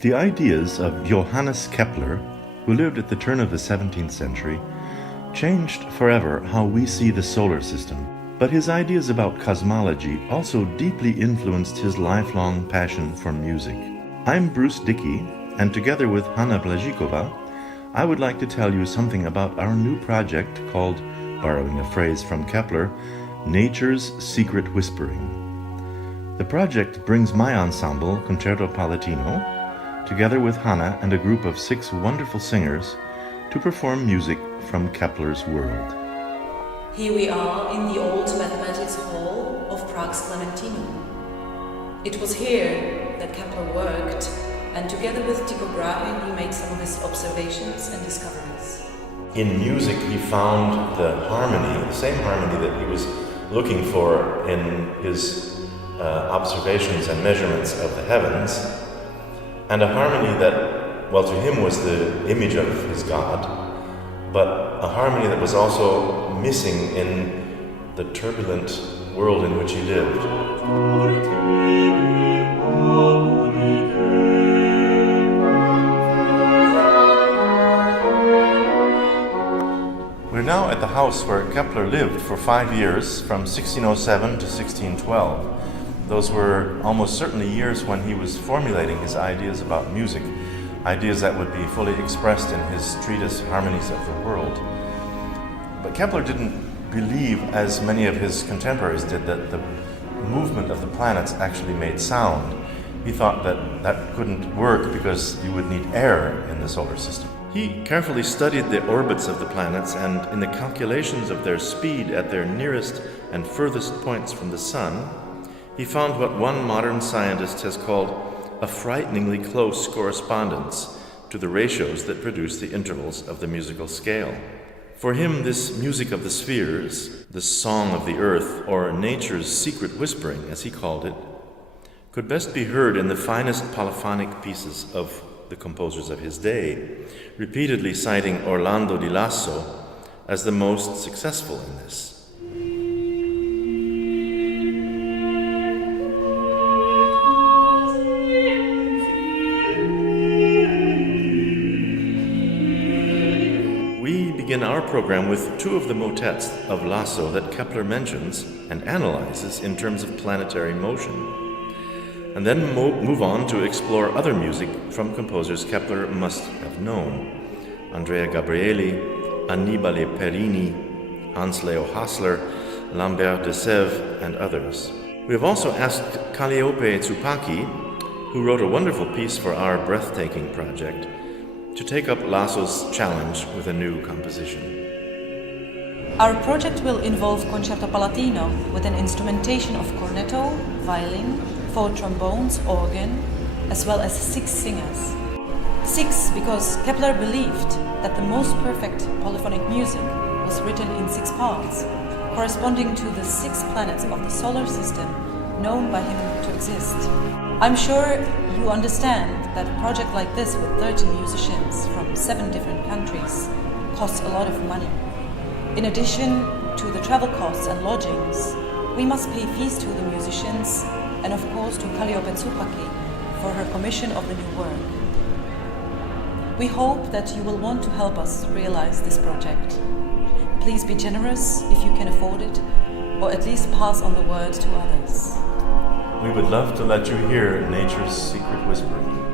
The ideas of Johannes Kepler, who lived at the turn of the 17th century, changed forever how we see the solar system. But his ideas about cosmology also deeply influenced his lifelong passion for music. I'm Bruce Dickey, and together with Hanna Blazikova, I would like to tell you something about our new project called, borrowing a phrase from Kepler, Nature's Secret Whispering. The project brings my ensemble, Concerto Palatino, together with Hanna and a group of 6 wonderful singers, to perform music from Kepler's world. Here we are in the old mathematics hall of Prague's Palatino. It was here that Kepler worked, and together with Tycho Brahe he made some of his observations and discoveries. In music he found the harmony, the same harmony that he was looking for in his observations and measurements of the heavens, and a harmony that, well, to him was the image of his God, but a harmony that was also missing in the turbulent world in which he lived. We're now at the house where Kepler lived for 5 years, from 1607 to 1612. Those were almost certainly years when he was formulating his ideas about music, ideas that would be fully expressed in his treatise Harmonies of the World. But Kepler didn't believe, as many of his contemporaries did, that the movement of the planets actually made sound. He thought that that couldn't work because you would need air in the solar system. He carefully studied the orbits of the planets, and in the calculations of their speed at their nearest and furthest points from the Sun, he found what one modern scientist has called a frighteningly close correspondence to the ratios that produce the intervals of the musical scale. For him, this music of the spheres, the song of the earth, or nature's secret whispering, as he called it, could best be heard in the finest polyphonic pieces of the composers of his day, repeatedly citing Orlando di Lasso as the most successful in this. We begin our program with 2 of the motets of Lasso that Kepler mentions and analyzes in terms of planetary motion, and then move on to explore other music from composers Kepler must have known: Andrea Gabrieli, Annibale Perini, Hans Leo Hassler, Lambert de Sèvres, and others. We have also asked Calliope Tsupaki, who wrote a wonderful piece for our breathtaking project, to take up Lasso's challenge with a new composition. Our project will involve Concerto Palatino with an instrumentation of cornetto, violin, 4 trombones, organ, as well as 6 singers. 6 because Kepler believed that the most perfect polyphonic music was written in 6 parts, corresponding to the 6 planets of the solar system known by him to exist. I'm sure you understand that a project like this with 30 musicians from 7 different countries costs a lot of money. In addition to the travel costs and lodgings, we must pay fees to the musicians and of course to Calliope Tsupaki for her commission of the new work. We hope that you will want to help us realize this project. Please be generous if you can afford it, or at least pass on the word to others. We would love to let you hear nature's secret whispering.